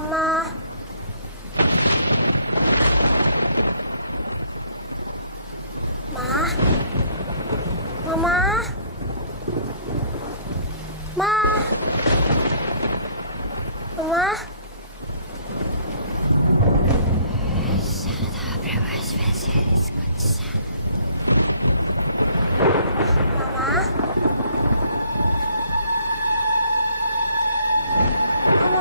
Mama. Ma. Mama. Ma. Mama. Mama. Mama.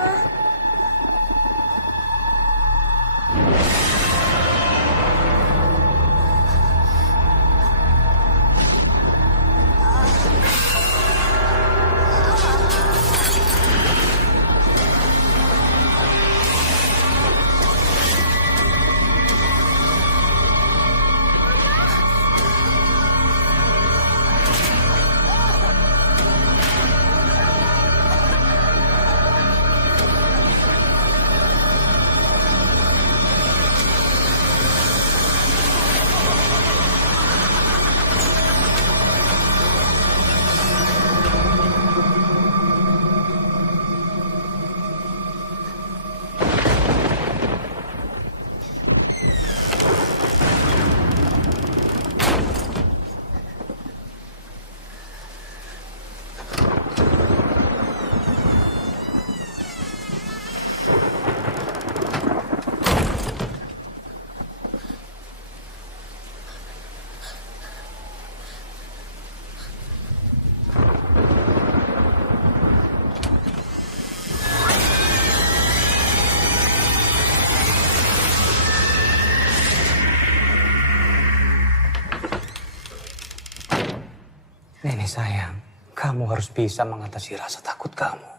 Nenek sayang, kamu harus bisa mengatasi rasa takut kamu.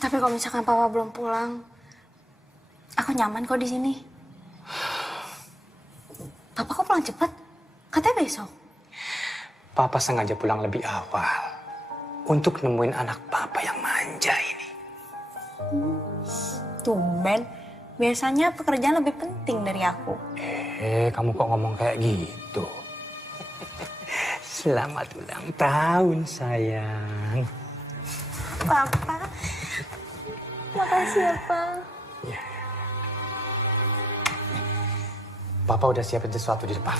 Tapi kalau misalkan Papa belum pulang, aku nyaman kok di sini. Papa kok pulang cepet? Katanya besok. Papa sengaja pulang lebih awal untuk nemuin anak Papa yang manja ini. Tumben, biasanya pekerjaan lebih penting dari aku. Kamu kok ngomong kayak gitu? Selamat ulang tahun, sayang. Papa, makasih ya, Pak. Ya. Papa udah siapin sesuatu di depan.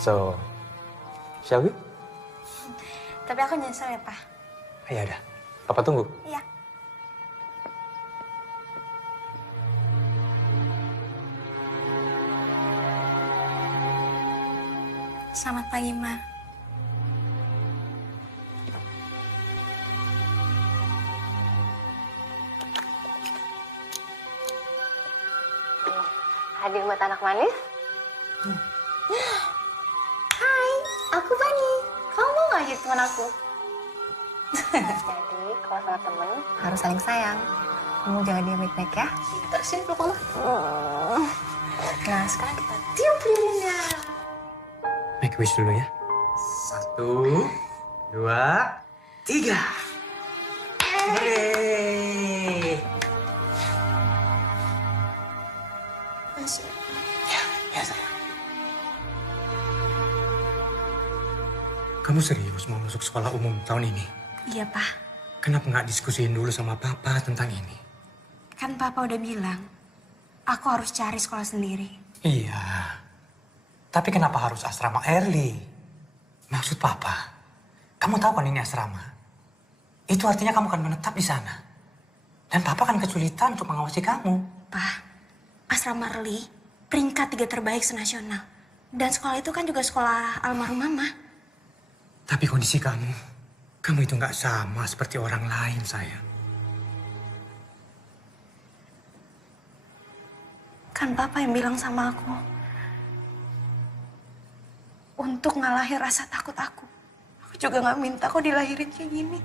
So, shall we? Tapi aku nyesel ya, Pak. Ya udah, Papa tunggu. Iya. Selamat pagi, Ma. Hadir buat anak manis. Hai, aku Bani. Kamu mau gak jadi teman aku? Jadi, kalau sama temen harus saling sayang. Kamu jaga dia baik-baik ya. Kita sini peluk mama. Nah, sekarang kita tiup lilinnya. Make wish dulu ya. 1, 2, 3. Hooray! Masih. Ya sayang. Kamu serius mau masuk sekolah umum tahun ini? Iya, Pak. Kenapa nggak diskusiin dulu sama Papa tentang ini? Kan Papa udah bilang, aku harus cari sekolah sendiri. Iya. Tapi kenapa harus asrama early? Maksud Papa, kamu tahu kan ini asrama? Itu artinya kamu akan menetap di sana. Dan Papa akan kesulitan untuk mengawasi kamu. Pak, asrama early peringkat 3 terbaik senasional. Dan sekolah itu kan juga sekolah almarhum Mama. Tapi kondisi kamu itu nggak sama seperti orang lain, sayang. Kan Papa yang bilang sama aku, untuk ngalahin rasa takut aku. Aku juga gak minta kok dilahirin kayak gini.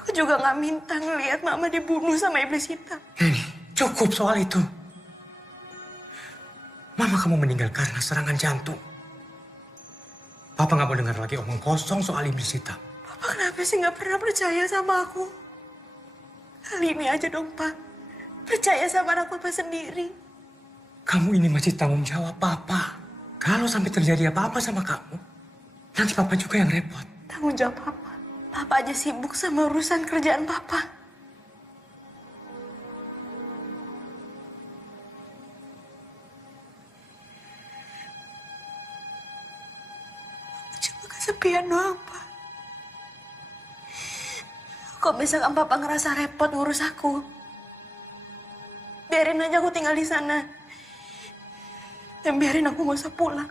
Aku juga gak minta ngelihat Mama dibunuh sama iblis hitam. Ini cukup soal itu. Mama kamu meninggal karena serangan jantung. Papa gak mau dengar lagi omong kosong soal iblis hitam. Papa kenapa sih gak pernah percaya sama aku? Kali ini aja dong, Pak. Percaya sama anak Papa sendiri. Kamu ini masih tanggung jawab Papa. Kalau sampai terjadi apa-apa sama kamu, nanti Papa juga yang repot. Tanggung jawab Papa. Papa aja sibuk sama urusan kerjaan Papa. Kok misalkan papa ngerasa repot ngurus aku, biarin aja aku tinggal di sana. Dan biarin aku gak usah pulang.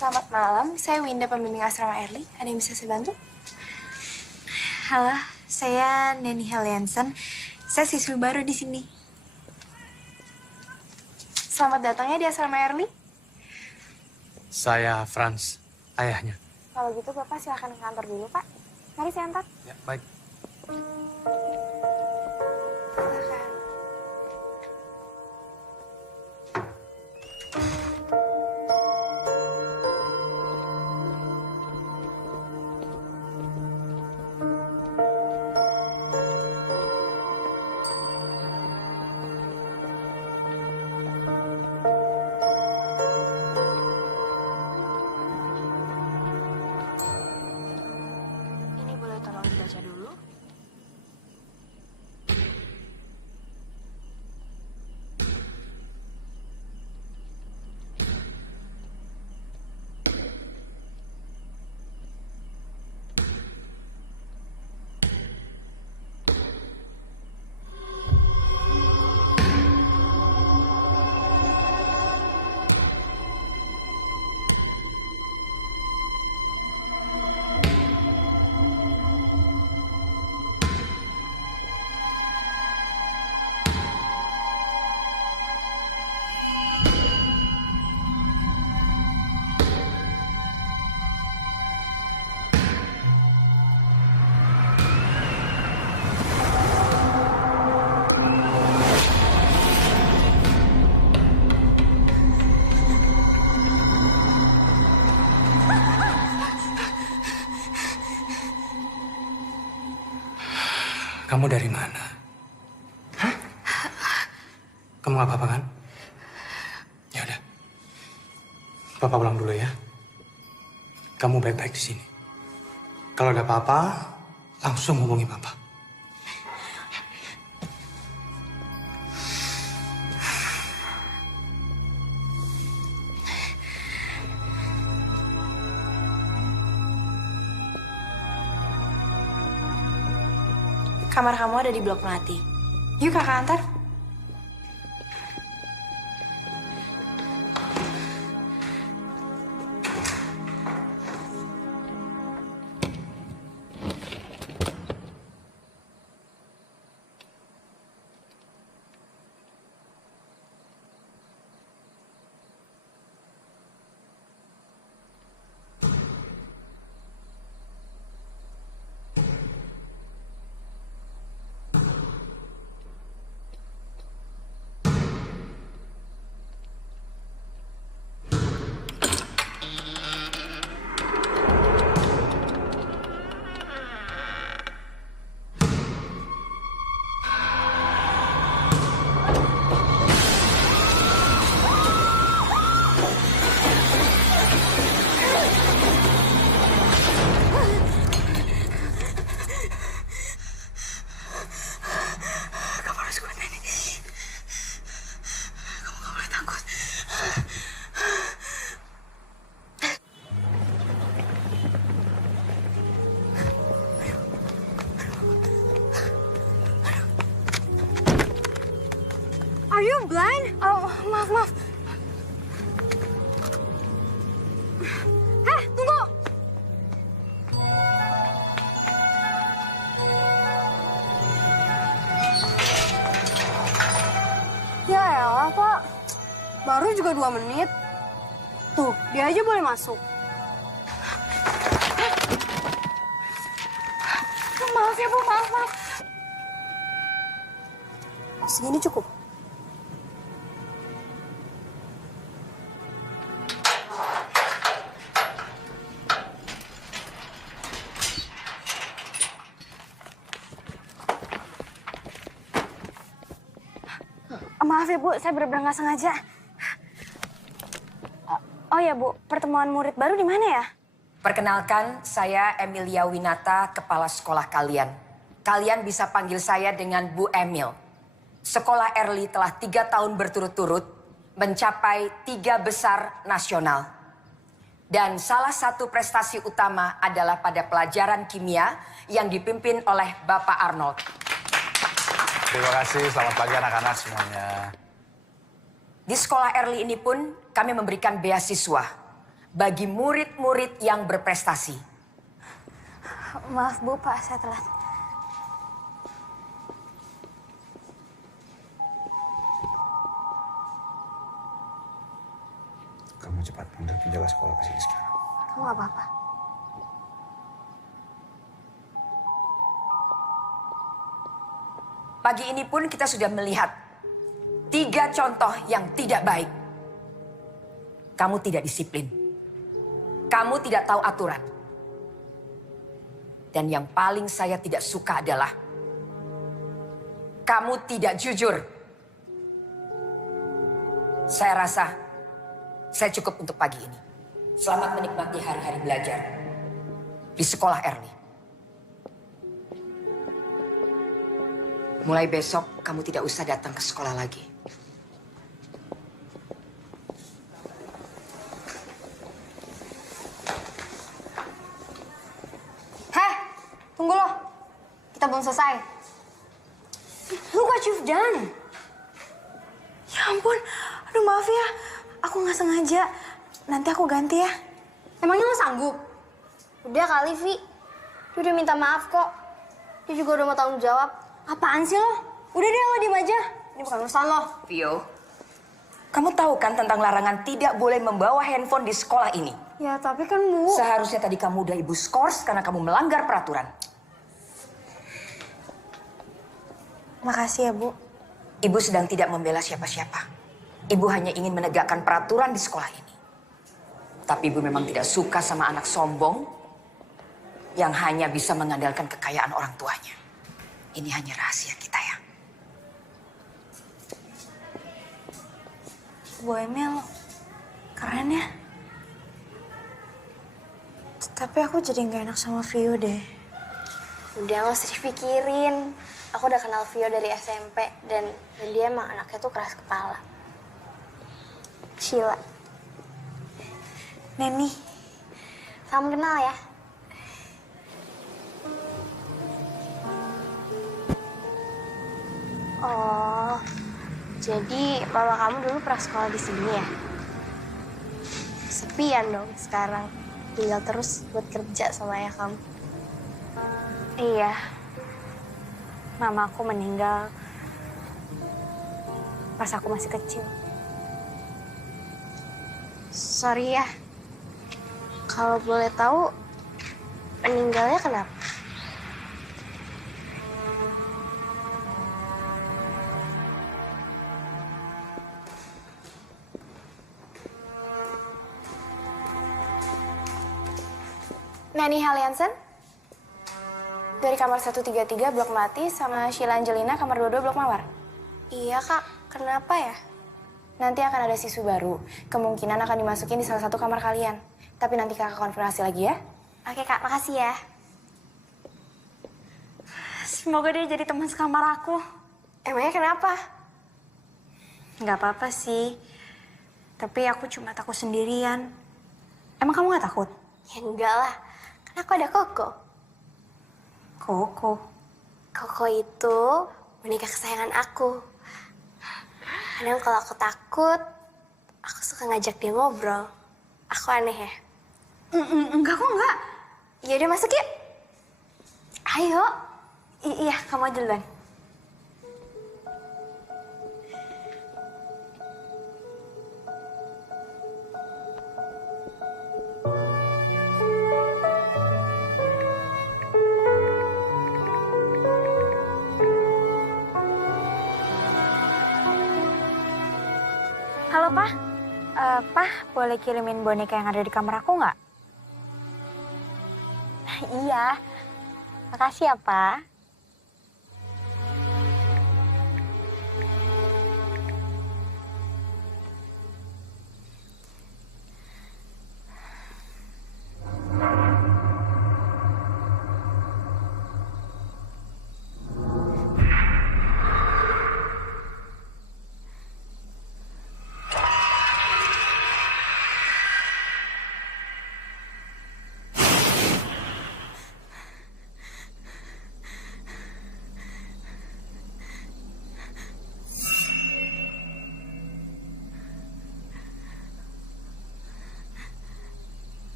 Selamat malam, saya Winda, pembimbing asrama Erli. Ada yang bisa saya bantu? Halo, saya Neni Heliansen. Saya siswi baru di sini. Selamat datang ya di asrama Erli. Saya Franz, ayahnya. Kalau gitu Bapak silakan ke kantor dulu, Pak. Mari saya antar. Ya, baik. Silakan. Ini boleh tolong dibaca dulu. Kamu dari mana? Hah? Kamu nggak apa-apa kan? Ya udah. Papa pulang dulu ya. Kamu baik-baik di sini. Kalau ada apa-apa, langsung hubungi Papa. Kamar kamu ada di blok melati. Yuk kakak antar. Are you blind? Oh, maaf. Heh, tunggu! Ya elah, Pak. Baru juga 2 menit. Tuh, dia aja boleh masuk. Maaf ya, Bu. Maaf, maaf. Segini cukup. Maaf ya, Bu. Saya benar-benar nggak sengaja. Oh ya, Bu. Pertemuan murid baru di mana ya? Perkenalkan, saya Emilia Winata, kepala sekolah kalian. Kalian bisa panggil saya dengan Bu Emil. Sekolah Early telah 3 tahun berturut-turut mencapai 3 besar nasional. Dan salah satu prestasi utama adalah pada pelajaran kimia yang dipimpin oleh Bapak Arnold. Terima kasih, selamat pagi anak-anak semuanya. Di sekolah Early ini pun kami memberikan beasiswa bagi murid-murid yang berprestasi. Maaf Bu, Pak, saya telat. Kamu cepat panggil penjaga sekolah ke sini sekarang. Kamu gak apa-apa? Pagi ini pun kita sudah melihat 3 contoh yang tidak baik. Kamu tidak disiplin. Kamu tidak tahu aturan. Dan yang paling saya tidak suka adalah kamu tidak jujur. Saya rasa saya cukup untuk pagi ini. Selamat menikmati hari-hari belajar di sekolah Early. Mulai besok kamu tidak usah datang ke sekolah lagi. Heh, tunggu loh. Kita belum selesai. Look what you've done. Ya ampun, aduh maaf ya. Aku nggak sengaja. Nanti aku ganti ya. Emangnya lo sanggup? Udah kali, Vi. Dia udah minta maaf kok. Dia juga udah mau tanggung jawab. Apaan sih lo? Udah deh, lo diem aja. Ini bukan urusan lo. Vio, kamu tahu kan tentang larangan tidak boleh membawa handphone di sekolah ini? Ya, tapi kan Bu. Seharusnya tadi kamu udah ibu skors karena kamu melanggar peraturan. Makasih ya, Bu. Ibu sedang tidak membela siapa-siapa. Ibu hanya ingin menegakkan peraturan di sekolah ini. Tapi ibu memang tidak suka sama anak sombong yang hanya bisa mengandalkan kekayaan orang tuanya. Ini hanya rahasia kita ya. Bu Emil, keren ya. Tapi aku jadi nggak enak sama Vio deh. Udah, nggak usah dipikirin. Aku udah kenal Vio dari SMP. Dan dia emang anaknya tuh keras kepala. Sheila. Neni, Salam kenal ya. Oh, jadi mama kamu dulu pernah sekolah di sini ya? Sepian dong sekarang. Tinggal terus buat kerja sama ayah kamu. Iya. Mama aku meninggal pas aku masih kecil. Sorry ya. Kalau boleh tahu, meninggalnya kenapa? Nani Haliansen dari kamar 133 Blok Melati sama Sheila Angelina kamar 22 Blok Mawar. Iya kak, kenapa ya? Nanti akan ada siswa baru. Kemungkinan akan dimasukin di salah satu kamar kalian. Tapi nanti kakak konfirmasi lagi ya. Oke kak, makasih ya. Semoga dia jadi teman sekamar aku. Emangnya kenapa? Nggak apa-apa sih. Tapi aku cuma takut sendirian. Emang kamu nggak takut? Ya enggak lah, kan aku ada Koko. Koko. Koko itu boneka kesayangan aku. Kadang kalau aku takut, aku suka ngajak dia ngobrol. Aku aneh ya? Enggak kok enggak. Ya udah masuk yuk. Ayo. Iya, kamu aja duluan. Pah, boleh kirimin boneka yang ada di kamar aku nggak? Iya, makasih ya, Pak.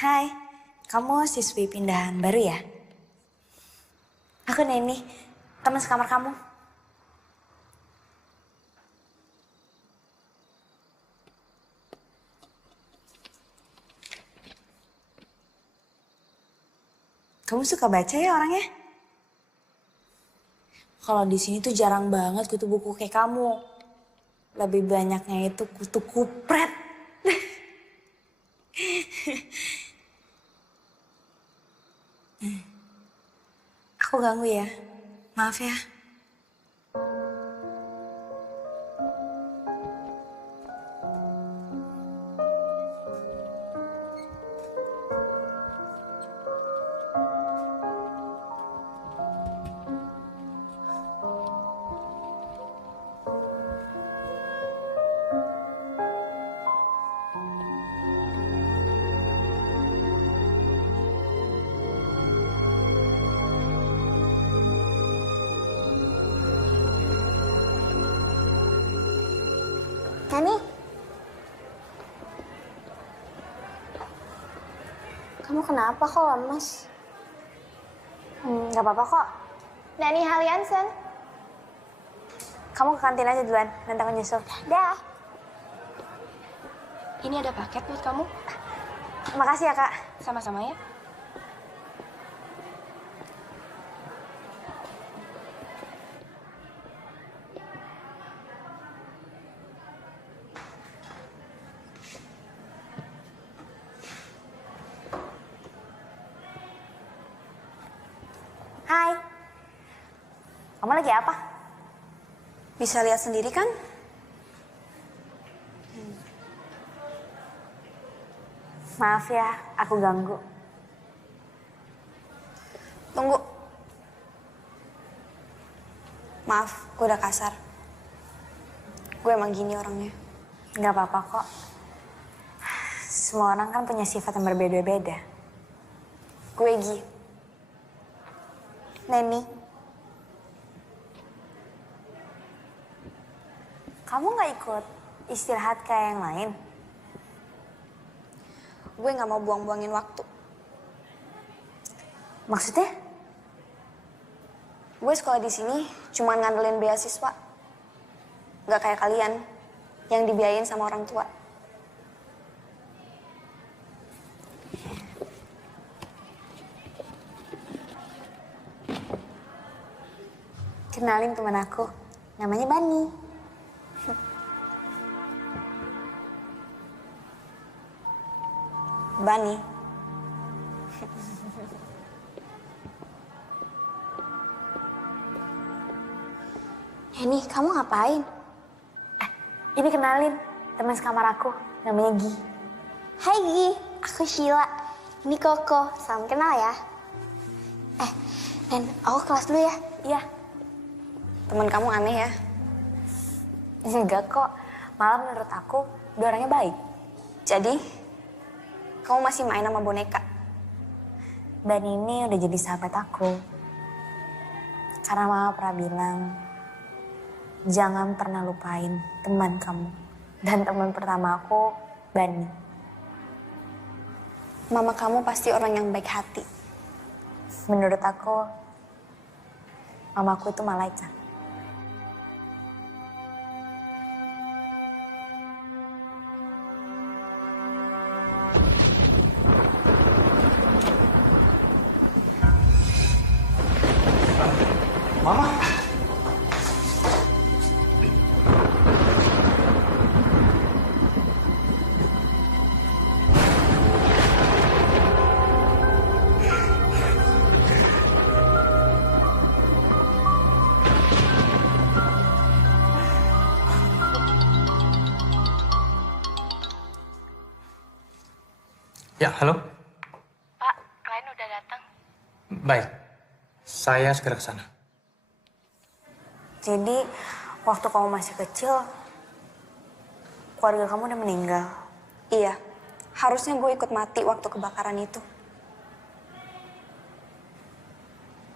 Hai, kamu siswi pindahan baru ya? Aku Neni, teman sekamar kamu. Kamu suka baca ya orangnya? Kalau di sini tuh jarang banget kutu buku kayak kamu. Lebih banyaknya itu kutu kupret. Aku ganggu ya, maaf ya. Nani? Kamu kenapa kok lemes? Gak apa-apa kok. Nani Haliansen. Kamu ke kantin aja duluan, nanti aku nyusul. Dah. Ini ada paket buat kamu. Makasih ya, Kak. Sama-sama ya. Hai. Kamu lagi apa? Bisa lihat sendiri kan? Maaf ya, aku ganggu. Tunggu. Maaf, gue udah kasar. Gue emang gini orangnya. Gak apa-apa kok. Semua orang kan punya sifat yang berbeda-beda. Gue Gi. Neni. Kamu gak ikut istirahat kayak yang lain? Gue gak mau buang-buangin waktu. Maksudnya? Gue sekolah di sini cuma ngandelin beasiswa. Gak kayak kalian yang dibiayain sama orang tua. Kenalin teman aku, namanya Bani. Bani. Ini kamu ngapain? Ini kenalin, teman sekamar aku, namanya Gi. Hai Gi, aku Sheila. Ini Koko, salam kenal ya. Nen, aku kelas dulu ya. Iya. Teman kamu aneh ya. Enggak kok, malah menurut aku dia orangnya baik. Jadi, kamu masih main sama boneka? Dan ini udah jadi sahabat aku. Karena mama pernah bilang, jangan pernah lupain teman kamu. Dan teman pertama aku, Bani. Mama kamu pasti orang yang baik hati. Menurut aku, mamaku itu malaikat. Mama. Ya, halo. Pak, klien udah datang. Baik, saya segera ke sana. Jadi, waktu kamu masih kecil, keluarga kamu udah meninggal. Iya, harusnya gue ikut mati waktu kebakaran itu.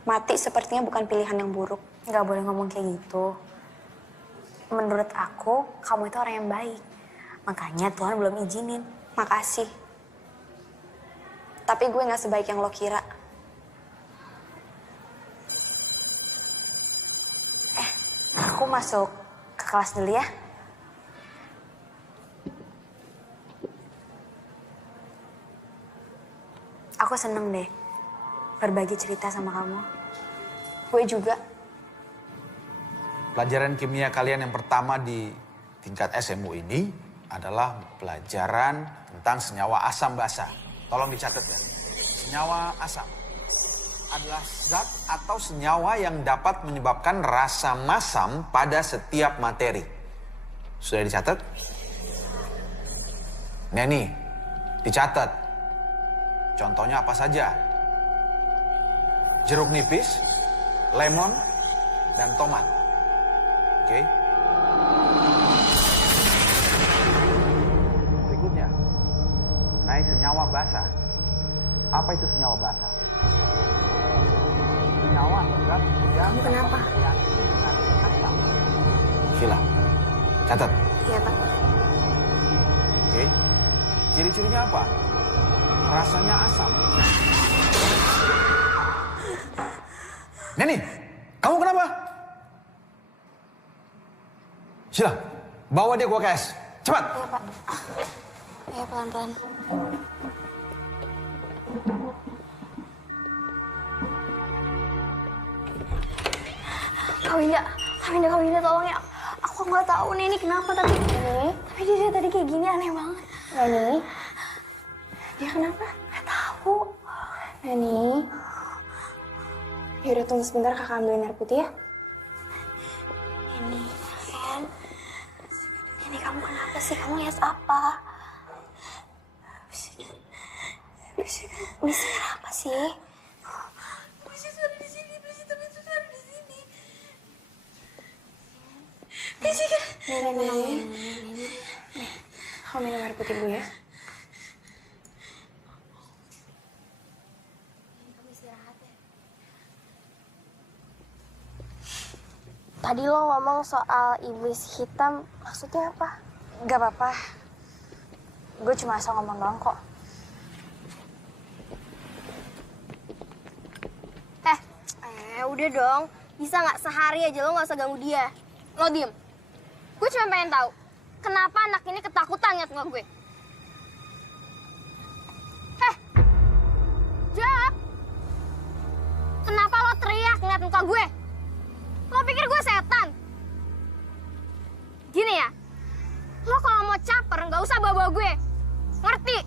Mati sepertinya bukan pilihan yang buruk. Nggak boleh ngomong kayak gitu. Menurut aku, kamu itu orang yang baik. Makanya Tuhan belum izinin. Makasih. Tapi gue gak sebaik yang lo kira. Aku masuk ke kelas dulu ya. Aku seneng deh berbagi cerita sama kamu. Gue juga. Pelajaran kimia kalian yang pertama di tingkat SMU ini adalah pelajaran tentang senyawa asam basa. Tolong dicatat ya. Senyawa asam adalah zat atau senyawa yang dapat menyebabkan rasa masam pada setiap materi. Sudah dicatat? Neni, dicatat. Contohnya apa saja? Jeruk nipis, lemon, dan tomat. Oke? Berikutnya, mengenai senyawa basa. Apa itu senyawa basa? Senyawa atau zat yang kenapa? bereaksi dengan asam. Sheila, catat. Iya, Pak. Oke? Ciri-cirinya apa? Rasanya asam. Neni, kamu kenapa? Sheila, bawa dia ke UKS. Cepat. Iya, Pak. Iya, pelan-pelan. Kak Winda, tolong ya. Aku nggak tahu nih ini kenapa tapi dia tadi kayak gini aneh banget. Neni, dia kenapa? Nggak tahu. Neni, yaudah tunggu sebentar kakak ambilin air putih ya. Neni, kamu kenapa sih? Kamu lihat apa? Bisik apa sih? Nih. Kamu minum air putih dulu ya. Tadi lo ngomong soal iblis hitam, maksudnya apa? Gak apa-apa. Gue cuma asal ngomong doang kok. Udah dong. Bisa nggak sehari aja lo nggak usah ganggu dia. Lo diem. Gue cuma pengen tahu, kenapa anak ini ketakutan ngeliat muka gue? Jawab! Kenapa lo teriak ngeliat muka gue? Lo pikir gue setan? Gini ya, lo kalau mau caper nggak usah bawa-bawa gue. Ngerti?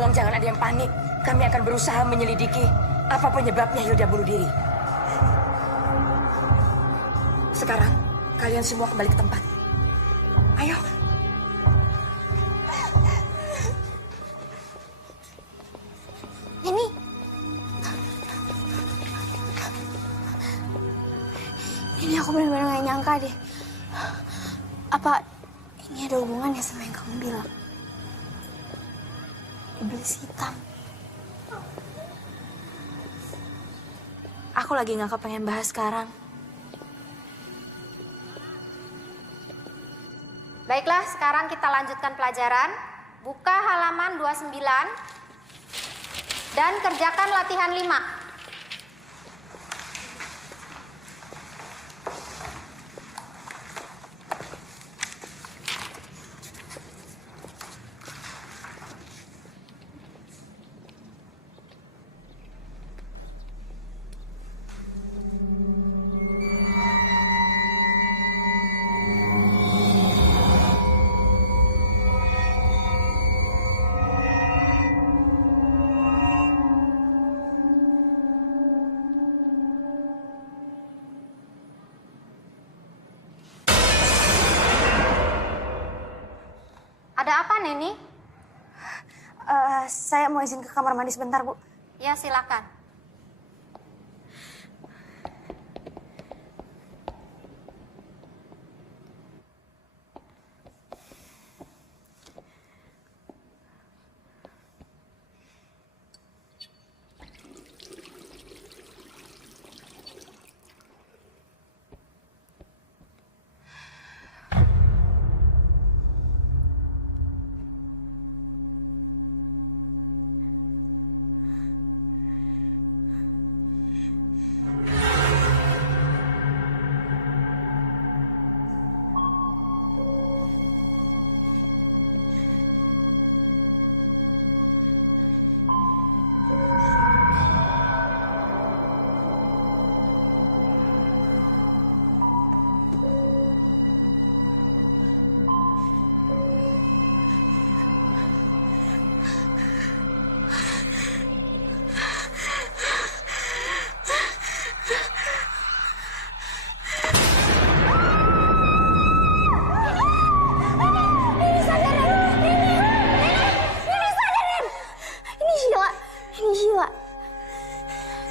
Tolong jangan ada yang panik. Kami akan berusaha menyelidiki apa penyebabnya Hilda bunuh diri. Sekarang, kalian semua kembali ke tempat. Ayo. Ini aku benar-benar gak nyangka deh. Apa ini ada hubungannya sama yang kamu bilang? Iblis hitam. Aku lagi gak kepengen bahas sekarang. Baiklah, sekarang kita lanjutkan pelajaran. Buka halaman 29 dan kerjakan latihan 5. Ada apa, Neni? Saya mau izin ke kamar mandi sebentar, Bu. Ya, silakan.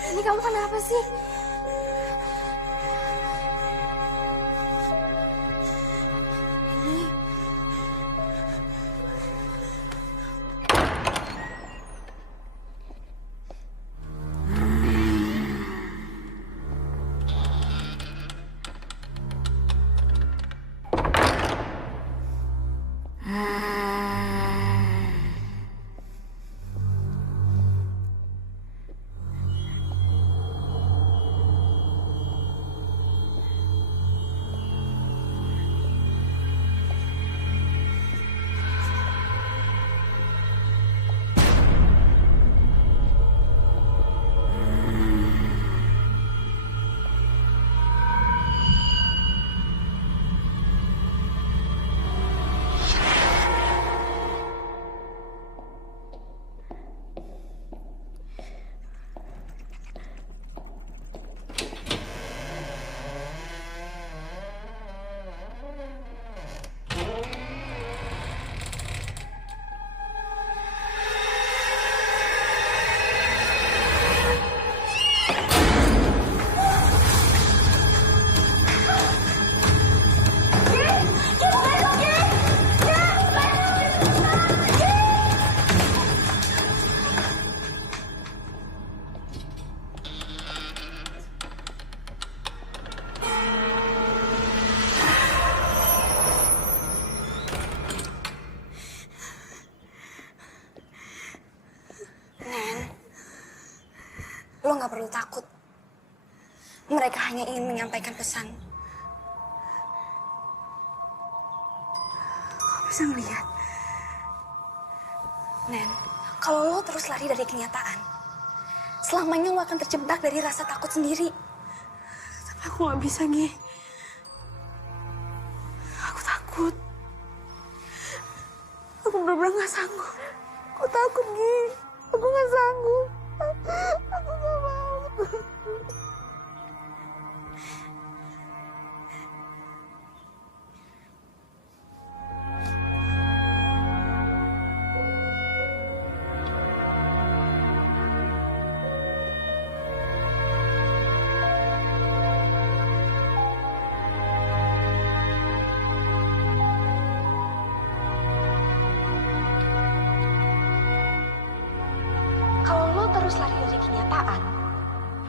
Ini kamu kenapa sih? Lo gak perlu takut. Mereka hanya ingin menyampaikan pesan. Lo bisa ngeliat. Nen, kalau lo terus lari dari kenyataan, selamanya lo akan terjebak dari rasa takut sendiri. Tapi aku gak bisa, Gi. Aku takut. Aku bener-bener gak sanggup. Aku takut, Gi. Aku gak sanggup. Aku gak mau. Kalau lo terus lari dari kenyataan,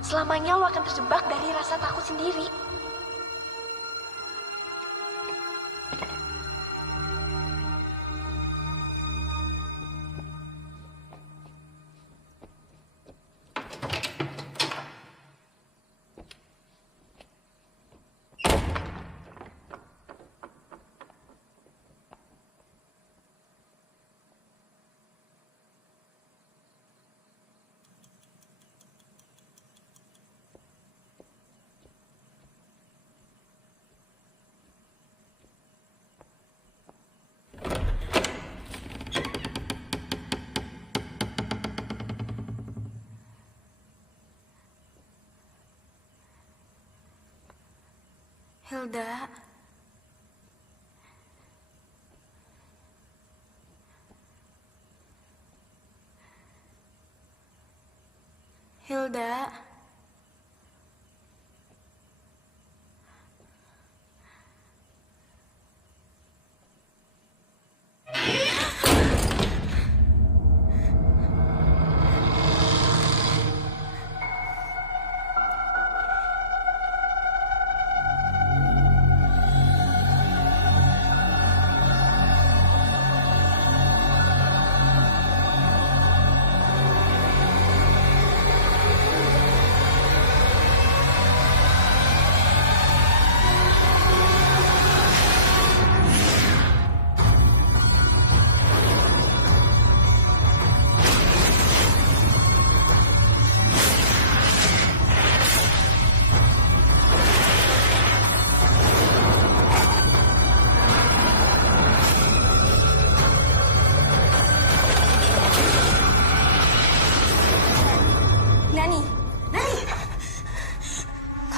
selamanya lo akan terjebak dari rasa takut sendiri. Hilda. Hilda.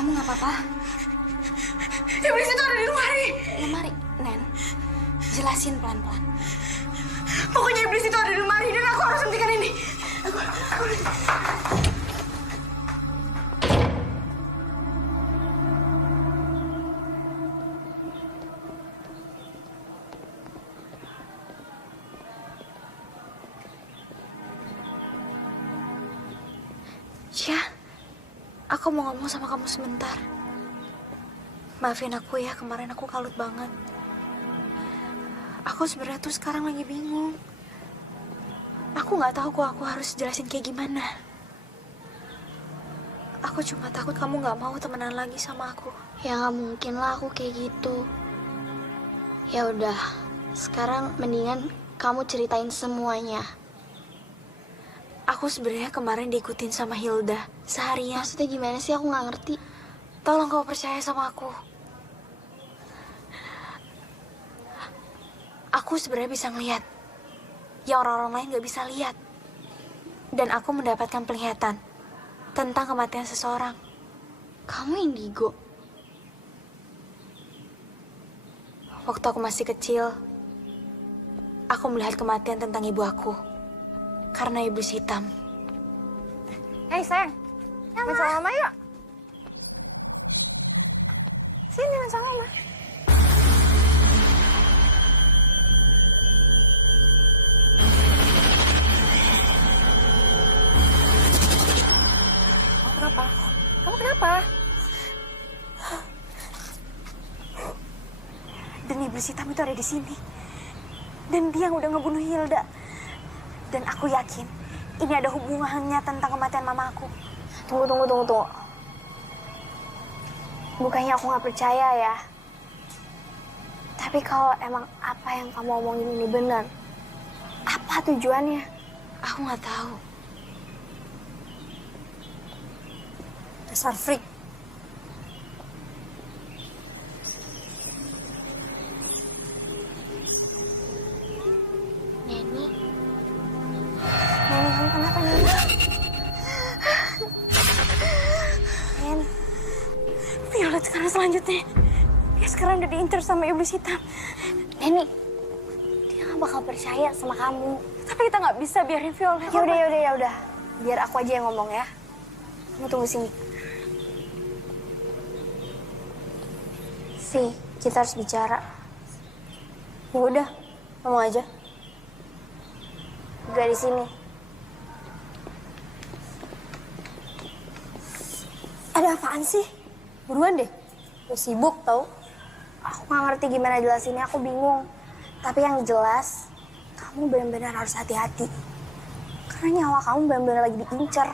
Kamu nggak apa-apa? Iblis itu ada di lemari. Lemari, Nen. Jelasin pelan-pelan. Pokoknya iblis itu ada di lemari dan aku harus hentikan ini. Ya, aku mau ngomong sama kamu sebentar. Maafin aku ya, kemarin aku kalut banget. Aku sebenarnya tuh sekarang lagi bingung. Aku nggak tahu kok aku harus jelasin kayak gimana. Aku cuma takut kamu nggak mau temenan lagi sama aku. Ya nggak mungkin lah aku kayak gitu. Ya udah, sekarang mendingan kamu ceritain semuanya. Aku sebenarnya kemarin diikutin sama Hilda seharian. Maksudnya gimana sih? Aku nggak ngerti. Tolong kau percaya sama aku. Aku sebenarnya bisa ngeliat yang orang-orang lain gak bisa lihat. Dan aku mendapatkan penglihatan tentang kematian seseorang. Kamu indigo? Waktu aku masih kecil, aku melihat kematian tentang ibu aku karena iblis hitam. Hei sayang, main sama mama yuk. Sini main sama mama. Kenapa? Kamu kenapa? Dan iblis hitam itu ada di sini. Dan dia yang udah ngebunuh Hilda. Dan aku yakin ini ada hubungannya tentang kematian mama aku. Tunggu. Bukannya aku nggak percaya ya. Tapi kalau emang apa yang kamu omongin ini benar, apa tujuannya? Aku nggak tahu. Dasar freak. Neni, selanjutnya. Dia sekarang udah diincar sama iblis hitam. Neni, dia gak bakal percaya sama kamu. Tapi kita gak bisa biarin Viola. Yaudah. Biar aku aja yang ngomong ya. Kamu tunggu sini. Vi, kita harus bicara. Ya udah, ngomong aja. Gak di sini. Ada apaan sih? Buruan deh. Gue sibuk tau. Aku gak ngerti gimana jelasinnya, aku bingung. Tapi yang jelas, kamu benar-benar harus hati-hati. Karena nyawa kamu benar-benar lagi diincar.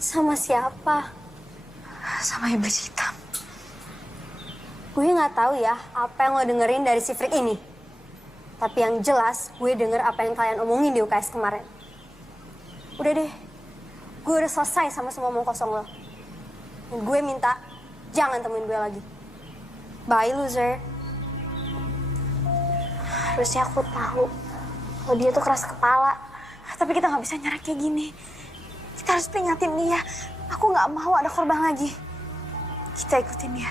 Sama siapa? Sama iblis hitam. Gue nggak tahu ya apa yang lo dengerin dari si freak ini. Tapi yang jelas, gue denger apa yang kalian omongin di UKS kemarin. Udah deh, gue udah selesai sama semua omong kosong lo. Dan gue minta, jangan temuin gue lagi. Bye, loser. Harusnya aku tahu kalau dia tuh keras kepala. Tapi kita nggak bisa nyerah kayak gini. Kita harus peringatin dia. Aku nggak mau ada korban lagi. Kita ikutin dia.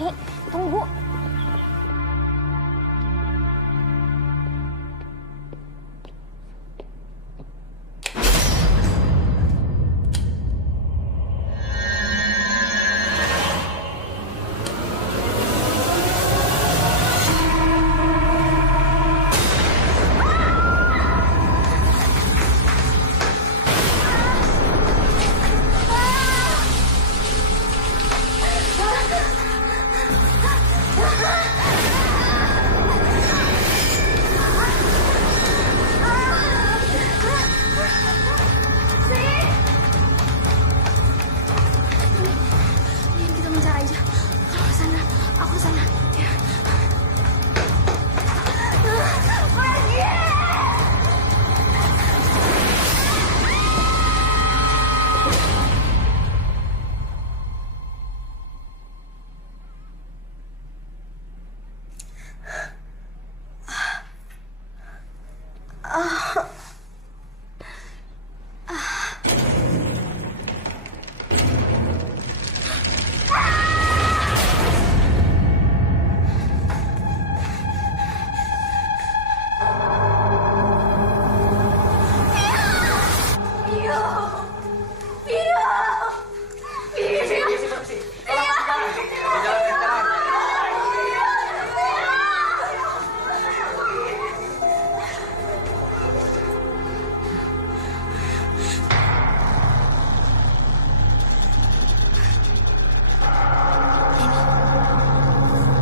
Nih, tunggu. Kita mencari aja. Kalau ke sana, aku ke sana. Ya.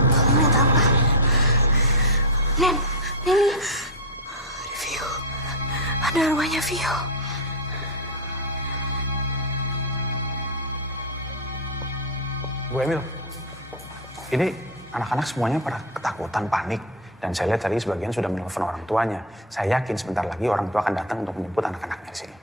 Kamu lihat apa? Neni. Ada Vio. Ada arwahnya Vio. Bu Emil, ini anak-anak semuanya pada ketakutan, panik. Dan saya lihat tadi sebagian sudah menelpon orang tuanya. Saya yakin sebentar lagi orang tua akan datang untuk menjemput anak-anaknya di sini.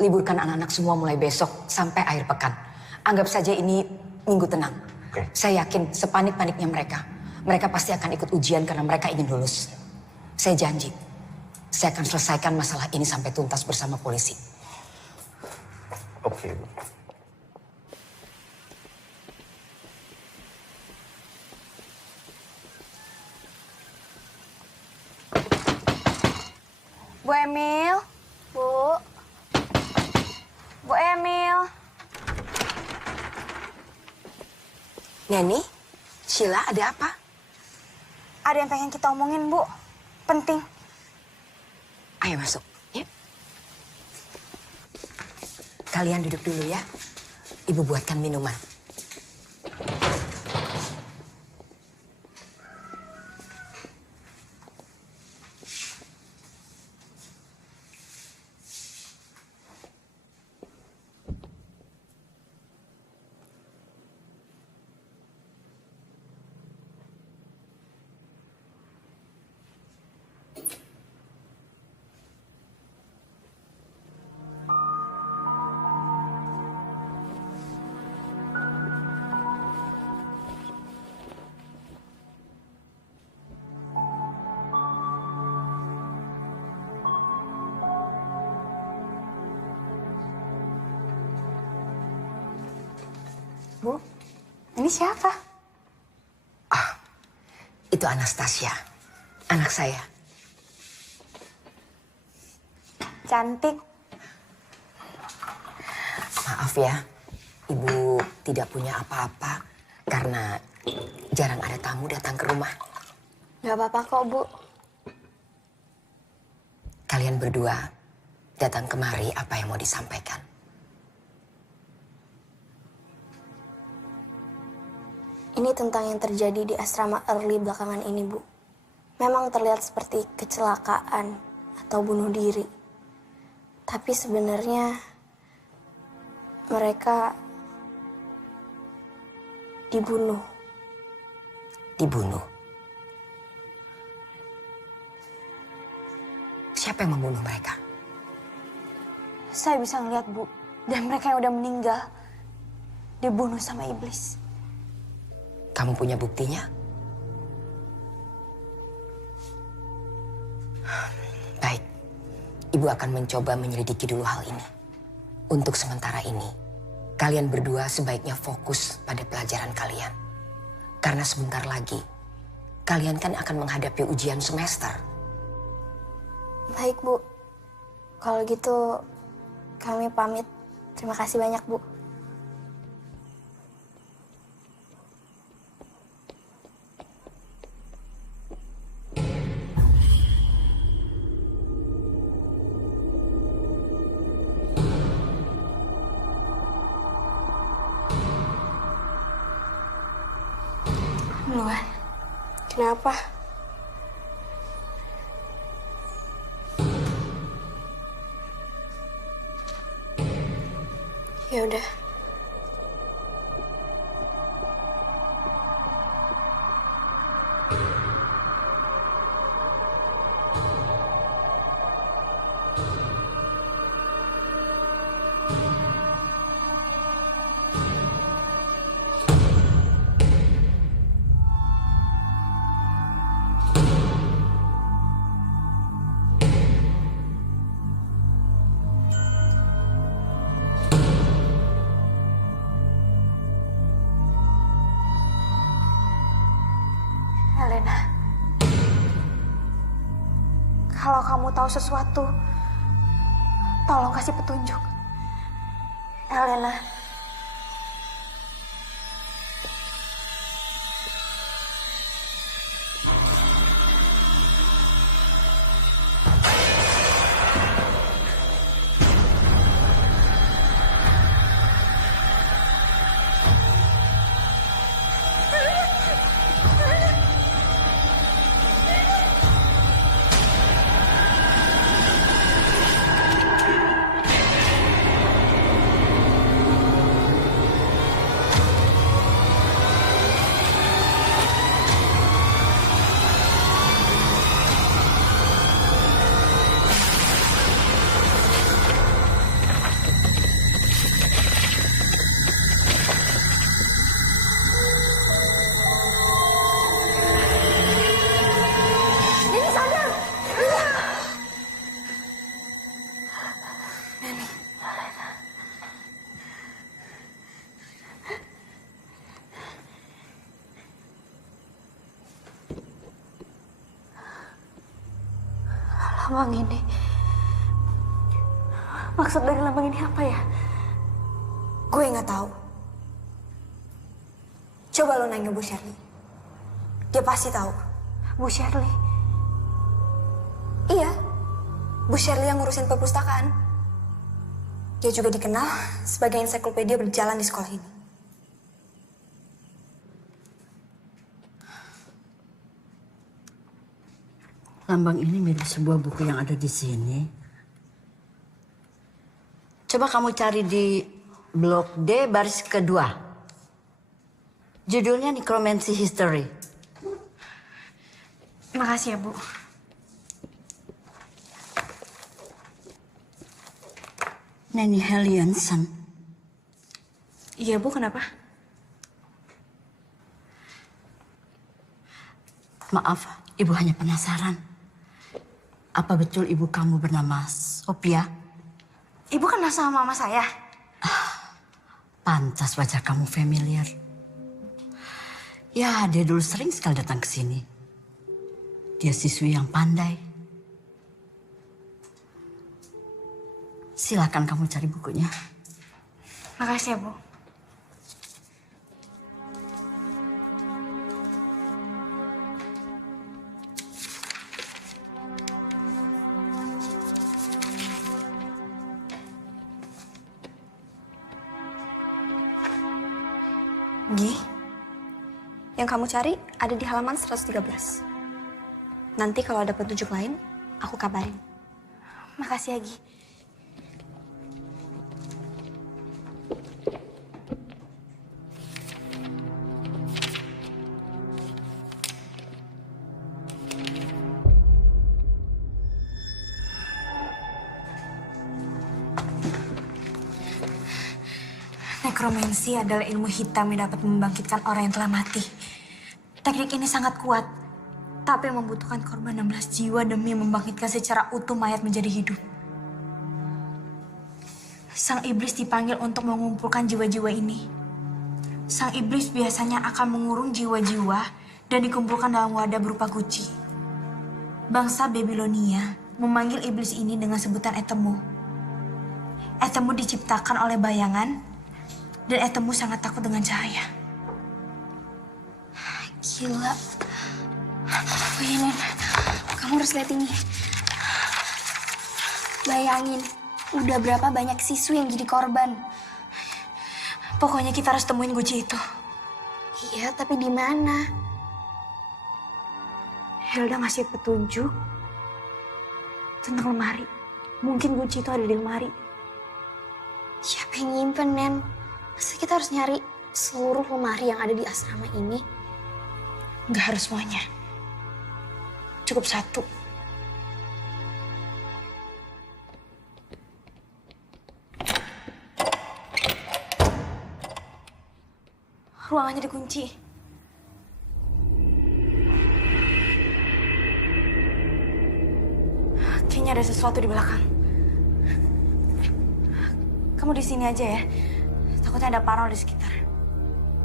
Liburkan anak-anak semua mulai besok sampai akhir pekan. Anggap saja ini minggu tenang. Oke. Saya yakin sepanik-paniknya mereka. Mereka pasti akan ikut ujian karena mereka ingin lulus. Saya janji, saya akan selesaikan masalah ini sampai tuntas bersama polisi. Oke, Bu. Bu Emil. Bu Emil. Neni, Sheila ada apa? Ada yang pengen kita omongin, Bu. Penting. Ayo masuk, ya. Kalian duduk dulu ya. Ibu buatkan minuman. Bu, ini siapa? Itu Anastasia, anak saya. Cantik. Maaf ya, Ibu tidak punya apa-apa karena jarang ada tamu datang ke rumah. Gak apa-apa kok, Bu. Kalian berdua datang kemari, apa yang mau disampaikan? Ini tentang yang terjadi di asrama Early belakangan ini, Bu. Memang terlihat seperti kecelakaan atau bunuh diri. Tapi sebenarnya mereka dibunuh. Dibunuh. Siapa yang membunuh mereka? Saya bisa ngeliat, Bu. Dan mereka yang udah meninggal dibunuh sama iblis. Kamu punya buktinya? Baik, Ibu akan mencoba menyelidiki dulu hal ini. Untuk sementara ini, kalian berdua sebaiknya fokus pada pelajaran kalian. Karena sebentar lagi, kalian kan akan menghadapi ujian semester. Baik, Bu. Kalau gitu kami pamit. Terima kasih banyak, Bu. Luan, kenapa? Ya udah. Elena, kalau kamu tahu sesuatu, tolong kasih petunjuk. Elena. Lambang ini. Maksud dari lambang ini apa ya? Gue nggak tahu. Coba lo nanya Bu Shirley. Dia pasti tahu. Bu Shirley. Iya, Bu Shirley yang ngurusin perpustakaan. Dia juga dikenal sebagai ensiklopedia berjalan di sekolah ini. Lambang ini mirip sebuah buku yang ada di sini. Coba kamu cari di blok D baris kedua. Judulnya Necromancy History. Makasih ya, Bu. Nanny Hellianson. Iya, Bu, kenapa? Maaf, Ibu hanya penasaran. Apa betul ibu kamu bernama Sophia? Ibu kenal sama mama saya? Pantas wajah kamu familiar. Ya, dia dulu sering sekali datang ke sini. Dia siswi yang pandai. Silakan kamu cari bukunya. Makasih ya, Bu. Gi, yang kamu cari ada di halaman 113. Nanti kalau ada petunjuk lain, aku kabarin. Makasih ya, Gi. Nekromansi adalah ilmu hitam yang dapat membangkitkan orang yang telah mati. Teknik ini sangat kuat, tapi membutuhkan korban 16 jiwa demi membangkitkan secara utuh mayat menjadi hidup. Sang iblis dipanggil untuk mengumpulkan jiwa-jiwa ini. Sang iblis biasanya akan mengurung jiwa-jiwa dan dikumpulkan dalam wadah berupa guci. Bangsa Babilonia memanggil iblis ini dengan sebutan Etemu. Etemu diciptakan oleh bayangan, dan Etemu sangat takut dengan cahaya. Gila. Bayangin, kamu harus lihat ini. Bayangin, udah berapa banyak siswi yang jadi korban. Pokoknya kita harus temuin guci itu. Iya, tapi di mana? Hilda ngasih petunjuk tentang lemari. Mungkin guci itu ada di lemari. Siapa yang nyimpen, Nen? Masa kita harus nyari seluruh lemari yang ada di asrama ini? Nggak harus semuanya. Cukup satu. Ruangannya dikunci. Kayaknya ada sesuatu di belakang. Kamu di sini aja ya. Takutnya ada parno di sekitar.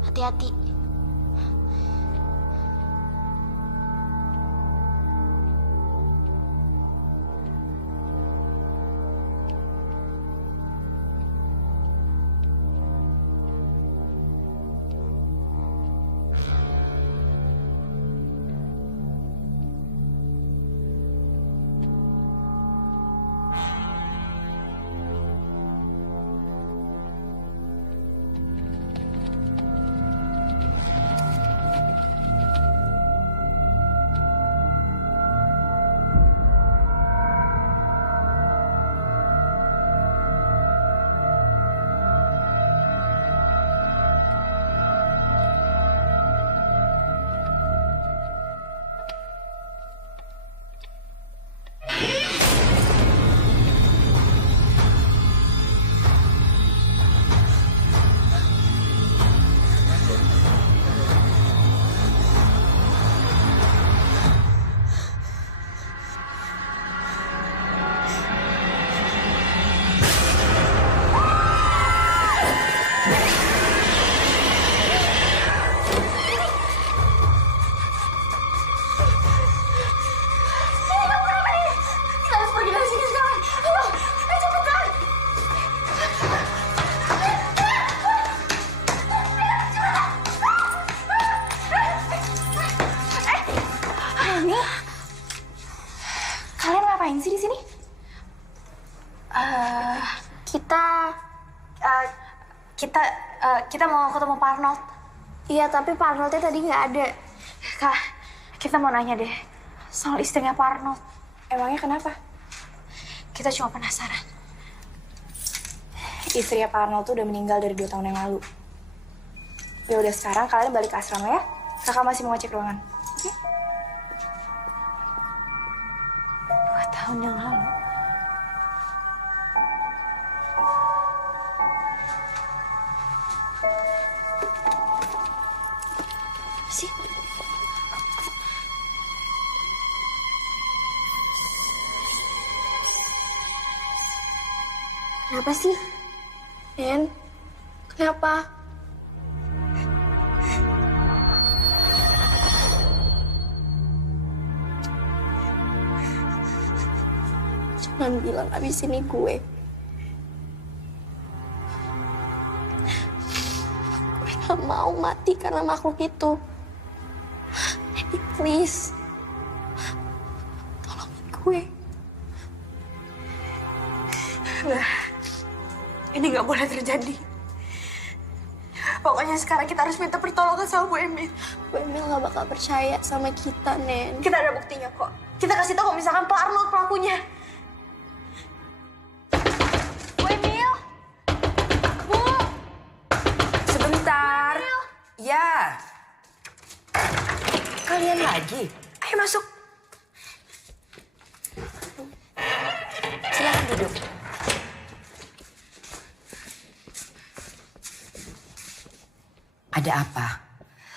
Hati-hati. Kalian ngapain sih di sini? Kita mau ketemu Pak Arnold. Iya, tapi Pak Arnoldnya tadi nggak ada. Kak, kita mau nanya deh soal istrinya Pak Arnold. Emangnya kenapa? Kita cuma penasaran. Istrinya Pak Arnold tuh udah meninggal dari 2 tahun yang lalu. Ya udah, sekarang kalian balik ke asrama ya. Kakak masih mau ngecek ruangan. Oke? 2 tahun yang lalu. Sih. Kenapa sih? Nen, Kenapa? Jangan bilang abis ini gue. Gue gak mau mati karena makhluk itu. Jadi please, tolongin gue. Nggak. Ini nggak boleh terjadi. Pokoknya sekarang kita harus minta pertolongan sama Bu Emil. Bu Emil gak bakal percaya sama kita, Nen. Kita ada buktinya kok. Kita kasih tahu kalau misalkan Pak Arnold pelakunya. Bu Emil! Bu! Sebentar. Ya. Kalian lagi? Ayo masuk. Silakan duduk. Ada apa?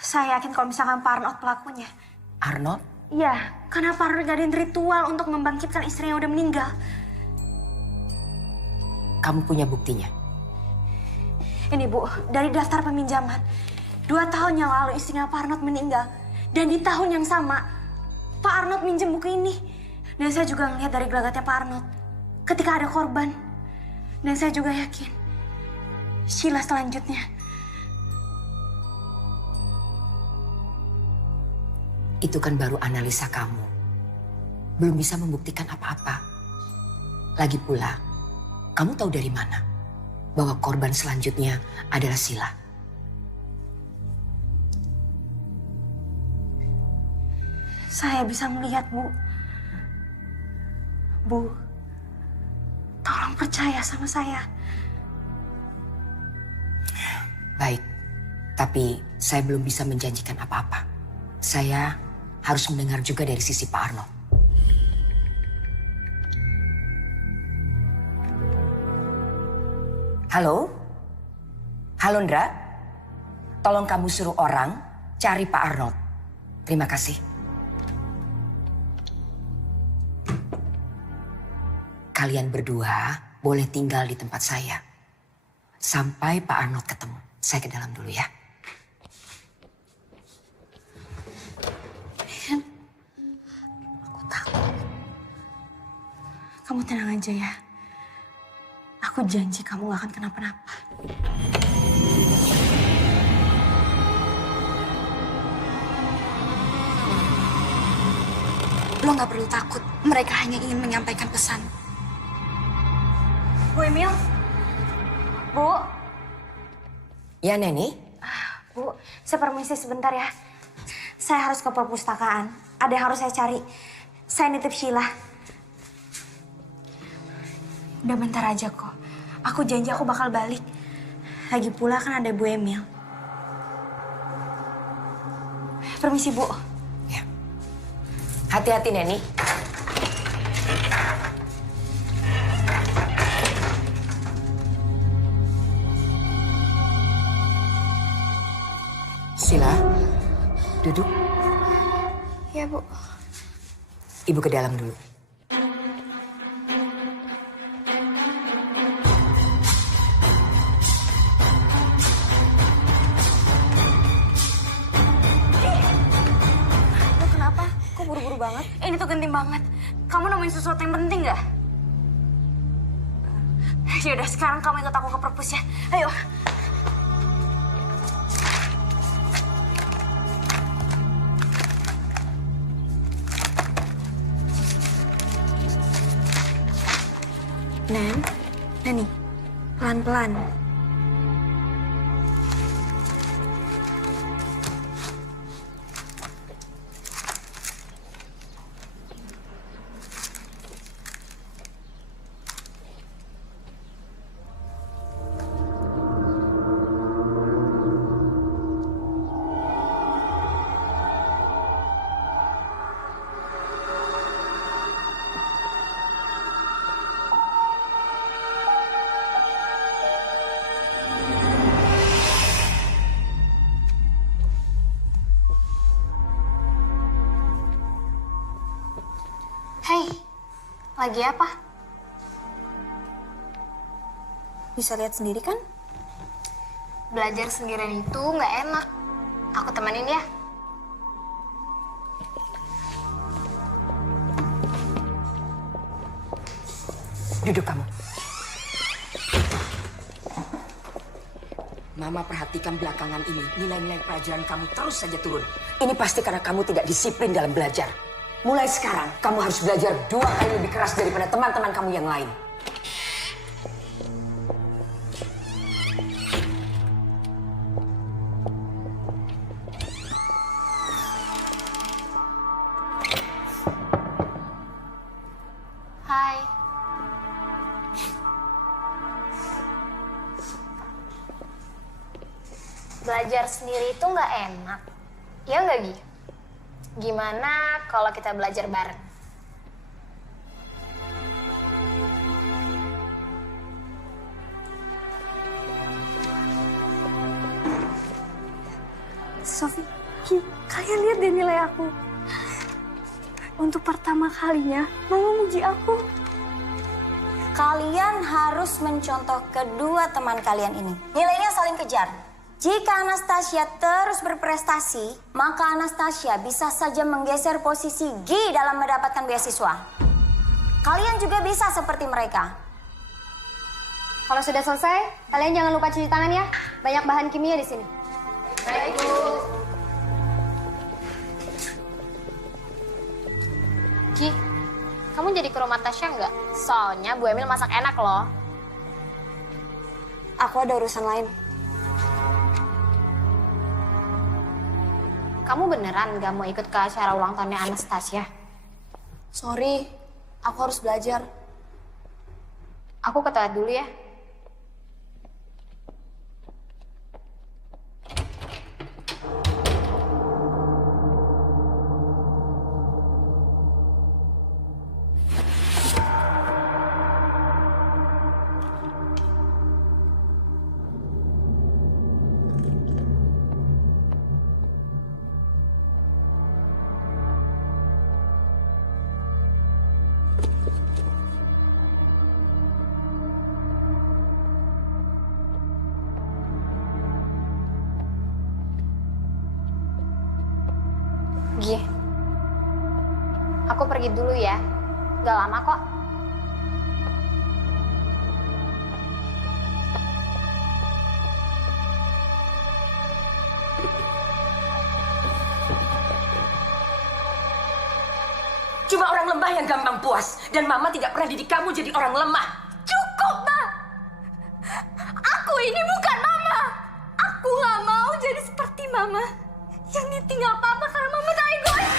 Saya yakin kalau misalkan Pak Arnold pelakunya. Arnold? Iya, karena Pak Arnold ngadain ritual untuk membangkitkan istrinya yang udah meninggal. Kamu punya buktinya? Ini Bu, dari daftar peminjaman. 2 tahun yang lalu istrinya Pak Arnold meninggal. Dan di tahun yang sama, Pak Arnold minjem buku ini. Dan saya juga ngeliat dari gelagatnya Pak Arnold. Ketika ada korban. Dan saya juga yakin, Sheila selanjutnya. Itu kan baru analisa kamu. Belum bisa membuktikan apa-apa. Lagi pula, kamu tahu dari mana bahwa korban selanjutnya adalah Sheila? Saya bisa melihat, Bu. Bu, tolong percaya sama saya. Baik, tapi saya belum bisa menjanjikan apa-apa. Saya harus mendengar juga dari sisi Pak Arnold. Halo? Halo, Ndra? Tolong kamu suruh orang cari Pak Arnold. Terima kasih. Kalian berdua boleh tinggal di tempat saya. Sampai Pak Arnold ketemu. Saya ke dalam dulu ya. Kamu tenang aja ya. Aku janji kamu gak akan kenapa-napa. Lo gak perlu takut. Mereka hanya ingin menyampaikan pesan. Bu Emil? Bu? Ya, Neni? Bu, saya permisi sebentar ya. Saya harus ke perpustakaan. Ada yang harus saya cari. Saya nitip Sheila. Udah bentar aja kok. Aku janji aku bakal balik. Lagi pula kan ada Bu Emil. Permisi, Bu. Ya. Hati-hati, Neni. Sheila, duduk. Ya, Bu. Ibu ke dalam dulu. Lo kenapa? Kok buru-buru banget? Ini tuh genting banget. Kamu nemuin sesuatu yang penting gak? Yaudah, sekarang kamu ikut aku ke perpus ya. Ayo. Nani, pelan-pelan. Hei, lagi apa? Bisa lihat sendiri kan? Belajar sendirian itu nggak enak. Aku temenin ya. Duduk kamu. Mama perhatikan belakangan ini, nilai-nilai pelajaran kamu terus saja turun. Ini pasti karena kamu tidak disiplin dalam belajar. Mulai sekarang, kamu harus belajar 2 kali lebih keras daripada teman-teman kamu yang lain. Hai. Belajar sendiri itu nggak enak. Ya nggak, Gi? Gimana kalau kita belajar bareng? Sofi, Ki, kalian lihat deh nilai aku. Untuk pertama kalinya, Mama muji aku. Kalian harus mencontoh kedua teman kalian ini. Nilainya saling kejar. Jika Anastasia terus berprestasi, maka Anastasia bisa saja menggeser posisi Gi dalam mendapatkan beasiswa. Kalian juga bisa seperti mereka. Kalau sudah selesai, kalian jangan lupa cuci tangan ya. Banyak bahan kimia di sini. Baik, Bu. Gi, kamu jadi ke rumah Tasya nggak? Soalnya Bu Emil masak enak loh. Aku ada urusan lain. Kamu beneran nggak mau ikut ke acara ulang tahunnya Anastasia? Sorry, aku harus belajar. Aku ke toilet dulu ya. Gi, aku pergi dulu ya. Gak lama kok. Cuma orang lemah yang gampang puas. Dan Mama tidak pernah didik kamu jadi orang lemah. Cukup, Ma! Aku ini bukan Mama. Aku gak mau jadi seperti Mama. Yang ditinggal Papa karena Mama tak egois.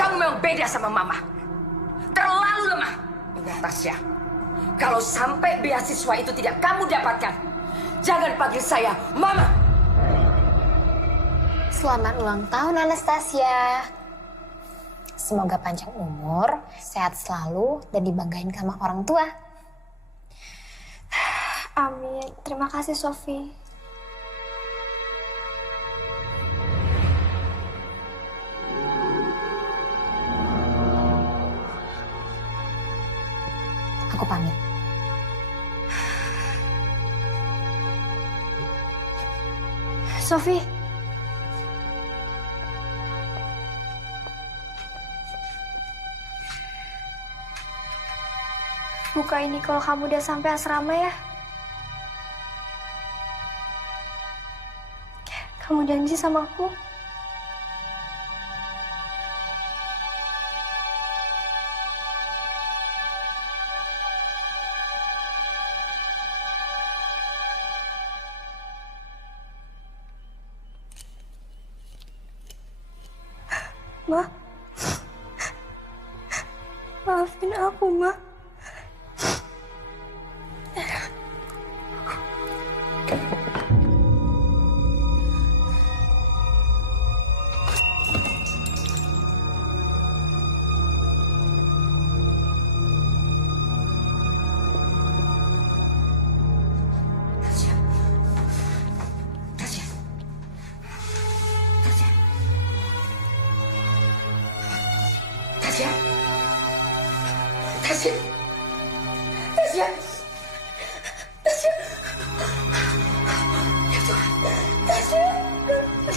Kamu memang beda sama Mama. Terlalu lemah. Ingat Tasya, kalau sampai beasiswa itu tidak kamu dapatkan, jangan panggil saya Mama. Selamat ulang tahun Anastasia. Semoga panjang umur, sehat selalu, dan dibanggain sama orang tua. Amin. Terima kasih, Sofi. Aku pamit. Sofi. Buka ini kalau kamu udah sampai asrama ya. Kamu janji sama aku? Ma, maafin aku, Ma. Tasya. Tasya. Tasya.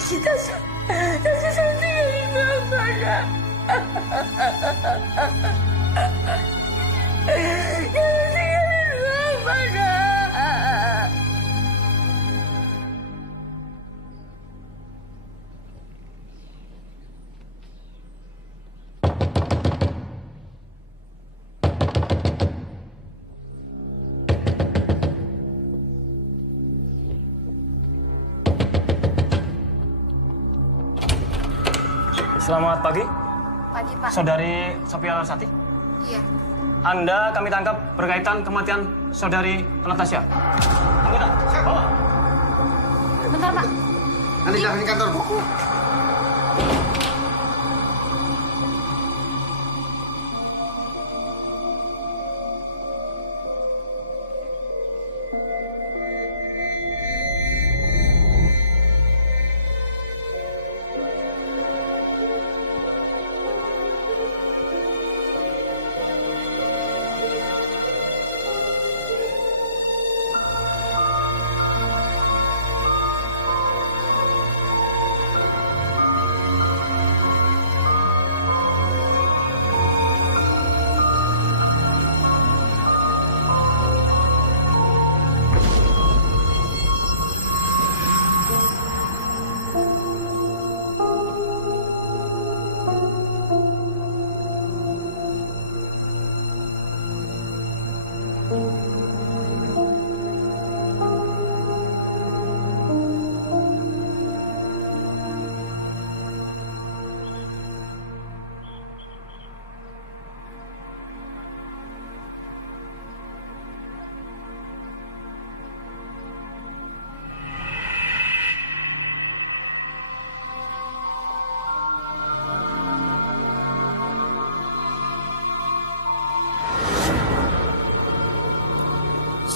Tasya jangan tinggalin Mama, Nak. Jangan tinggalin Mama, Nak. Selamat pagi, Pagi, Pak. Saudari Sophia Larsati. Iya. Anda kami tangkap berkaitan kematian Saudari Anastasia. Anggota, bawa. Bentar, Pak. Nanti jangan di kantor buku.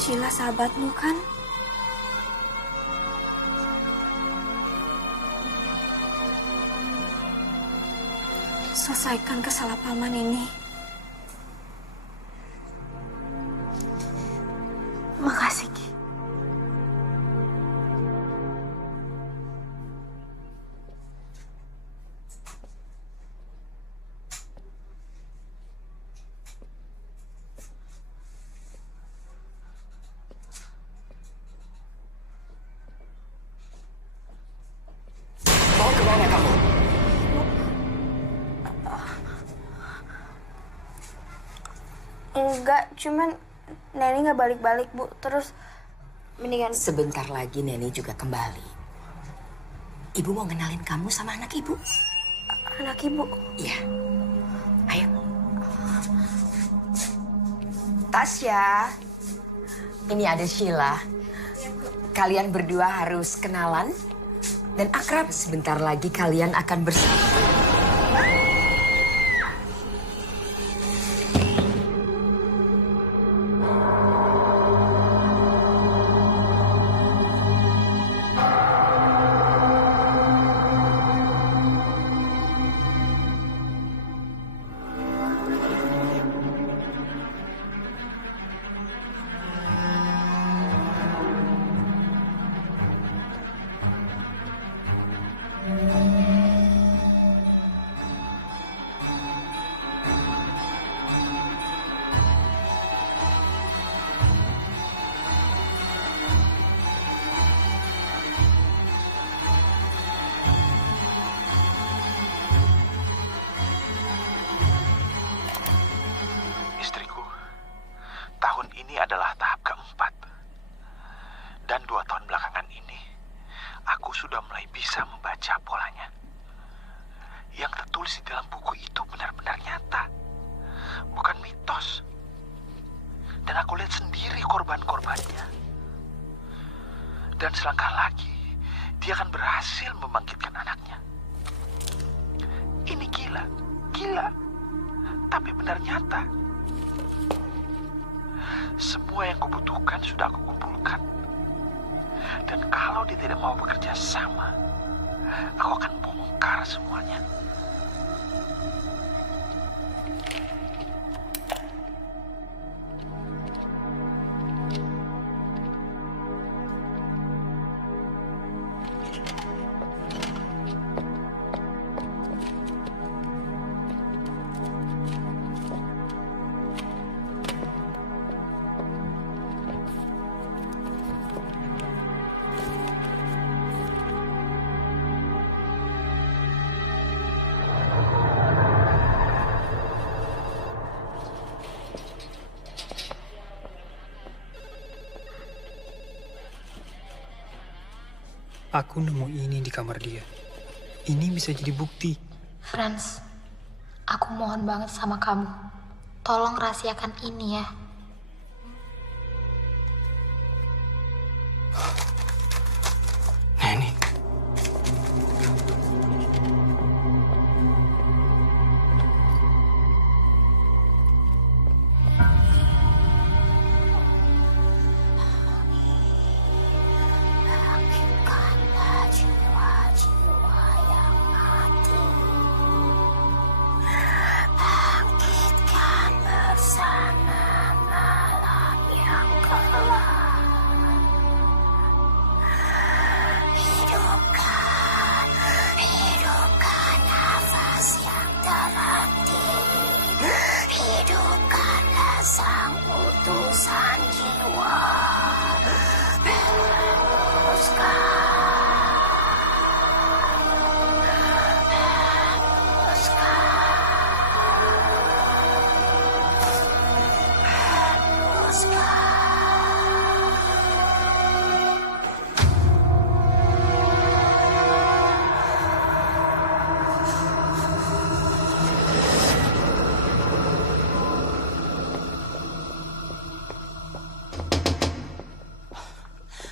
Sheila sahabatmu kan? Selesaikan kesalahpahaman ini. Makasih, Ki. Mau kemana kamu? Enggak, cuman Neni nggak balik-balik, Bu. Terus mendingan Sebentar lagi Neni juga kembali. Ibu mau kenalin kamu sama anak ibu. anak Ibu. Iya. Ayo. Tasya. Ini ada Sheila. Kalian berdua harus kenalan dan akrab. Sebentar lagi kalian akan bersama. Istriku, tahun ini adalah tahap keempat. Dan 2 tahun belakangan ini, aku sudah mulai bisa membaca polanya. Yang tertulis di dalam buku itu benar-benar nyata, bukan mitos. Dan aku lihat sendiri korban-korbannya. Dan selangkah lagi, dia akan berhasil membangkitkan anaknya. Ini gila, tapi benar nyata. Semua yang kubutuhkan sudah aku kumpulkan. Dan kalau dia tidak mau bekerja sama, aku akan bongkar semuanya. Aku nemu ini di kamar dia. Ini bisa jadi bukti. Franz, aku mohon banget sama kamu. Tolong rahasiakan ini ya. Nah ini.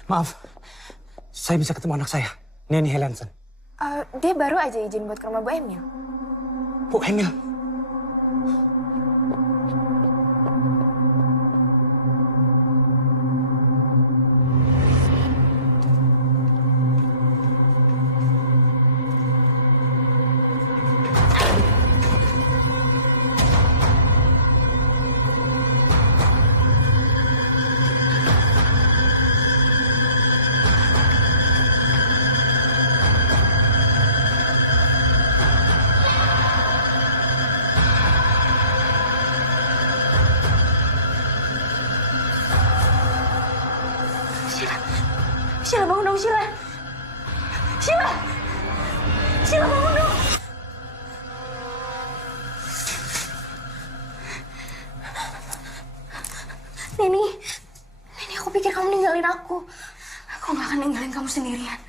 Maaf, saya bisa ketemu anak saya, Neni Helenson. Dia baru aja izin buat ke rumah Bu Emil. Bu Emil? Sheila bangun dong, Sheila. Sheila! Sheila bangun dong. Neni, aku pikir kamu ninggalin aku. Aku gak akan ninggalin kamu sendirian.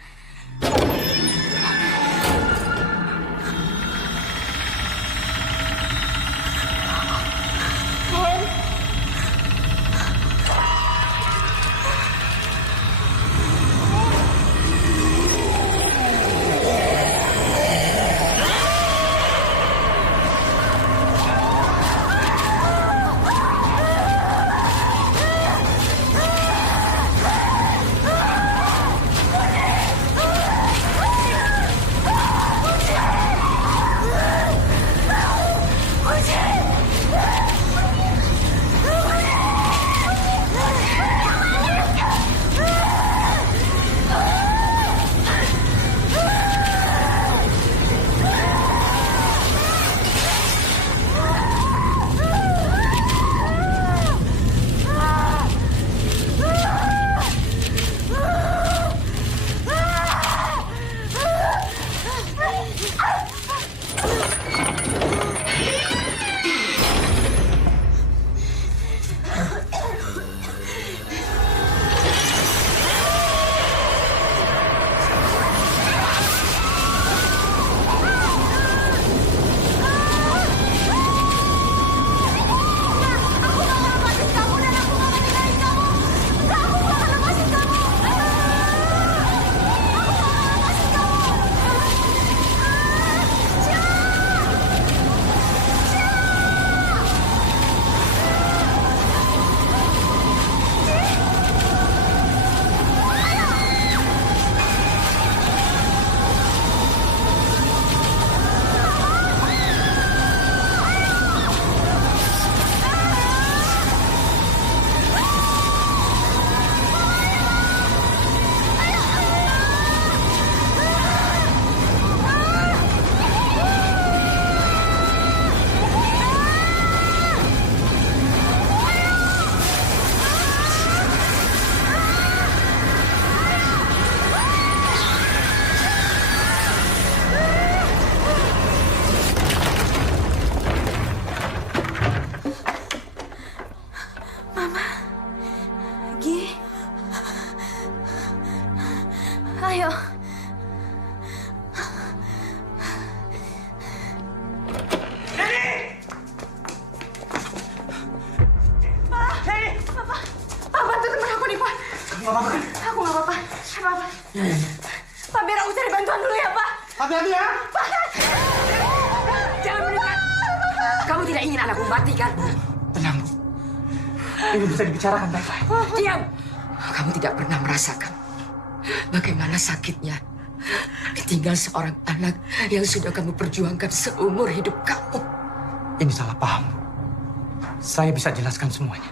Ayo, ampun, Pak. Kamu apa-apa kan? Aku nggak apa-apa. Apa-apa. Pak, biar aku cari bantuan dulu ya, Pak. Hati-hati ya. Pak. Jangan mendekat. Kamu tidak ingin anakku mati kan? Tenang, Bu. Ini bisa dibicarakan baik-baik. Diam. Kamu tidak pernah merasakan bagaimana sakitnya ditinggal seorang anak yang sudah kamu perjuangkan seumur hidup kamu. Ini salah paham, Bu. Saya bisa jelaskan semuanya.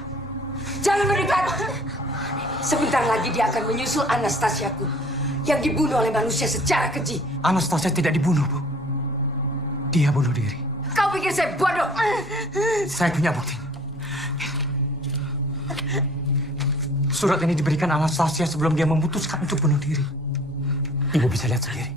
Jangan mendekat. Sebentar lagi dia akan menyusul Anastasiaku yang dibunuh oleh manusia secara keji. Anastasia tidak dibunuh, Bu. Dia bunuh diri. Kau pikir saya bodoh? Saya punya bukti. Surat ini diberikan Anastasia sebelum dia memutuskan untuk bunuh diri. Ibu bisa lihat sendiri.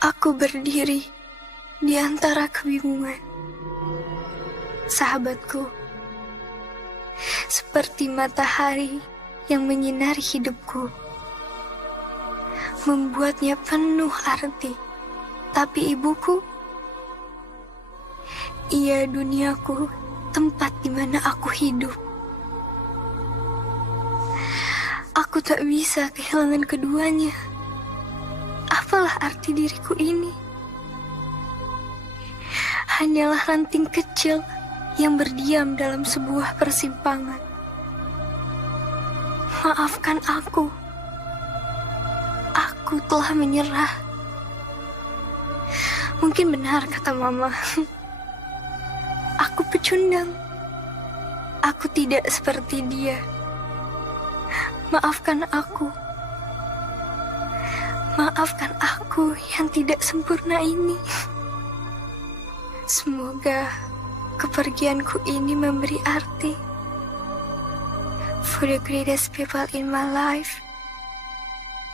Aku berdiri di antara kebingungan. Sahabatku, seperti matahari yang menyinari hidupku, membuatnya penuh arti. Tapi ibuku, ia duniaku, tempat di mana aku hidup. Aku tak bisa kehilangan keduanya. Apalah arti diriku ini? Hanyalah ranting kecil yang berdiam dalam sebuah persimpangan. Maafkan aku. Aku telah menyerah. Mungkin benar kata Mama. Aku pecundang. Aku tidak seperti dia. Maafkan aku. Maafkan aku yang tidak sempurna ini. Semoga kepergianku ini memberi arti. For the greatest people in my life,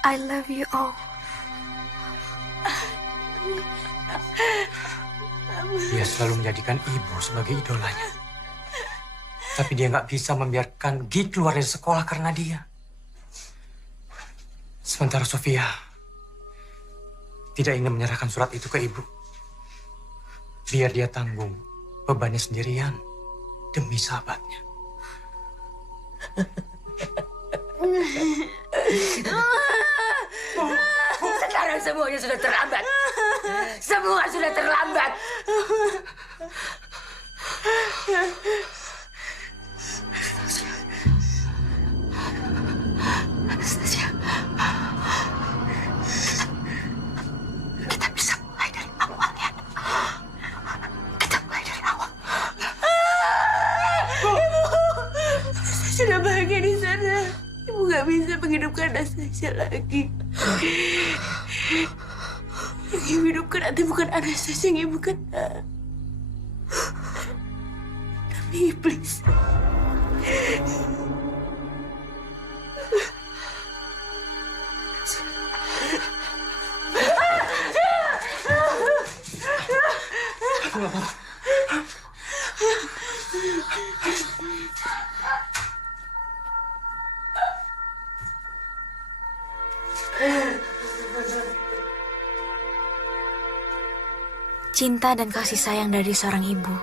I love you all. Dia selalu menjadikan ibu sebagai idolanya. Tapi dia nggak bisa membiarkan Gi keluar dari sekolah karena dia. Sementara Sofia tidak ingin menyerahkan surat itu ke ibu. Biar dia tanggung bebannya sendirian demi sahabatnya. Sekarang semuanya sudah terlambat. Semua sudah terlambat. Anastasia. Kita bisa mulai dari awal ya. Kita mulai dari awal. Ibu, saya sudah bahagia di sana. Ibu gak bisa menghidupkan Anastasia lagi. Yang ibu hidupkan nanti bukan Anastasia yang ibu kenal, tapi iblis. Aku nggak apa-apa. Cinta dan kasih sayang dari seorang ibu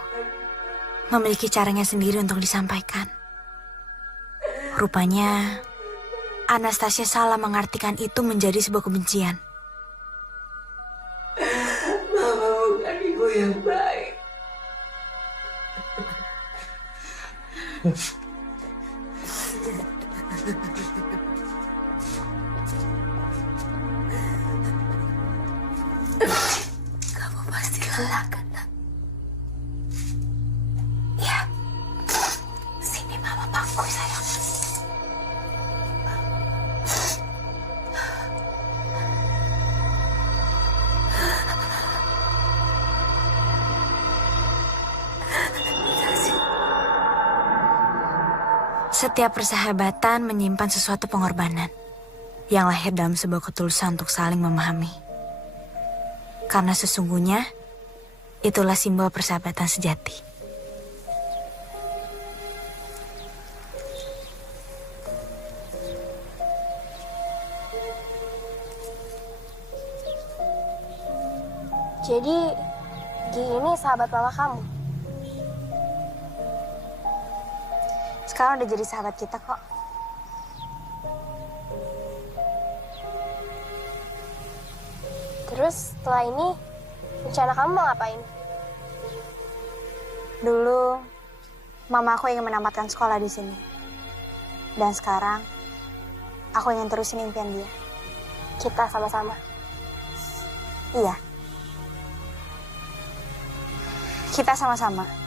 memiliki caranya sendiri untuk disampaikan. Rupanya, Anastasia salah mengartikan itu menjadi sebuah kebencian. Mama bukan ibu yang baik. Kamu pasti lelah kan, Nak? Ya. Sini Mama bangku, sayang. Setiap persahabatan menyimpan sesuatu pengorbanan yang lahir dalam sebuah ketulusan untuk saling memahami. Karena sesungguhnya, itulah simbol persahabatan sejati. Jadi, Gi ini sahabat mama kamu. Sekarang udah jadi sahabat kita kok. Terus setelah ini, rencana kamu mau ngapain? Dulu, mama aku ingin menamatkan sekolah di sini. Dan sekarang, aku ingin terusin impian dia. Kita sama-sama. Iya. Kita sama-sama.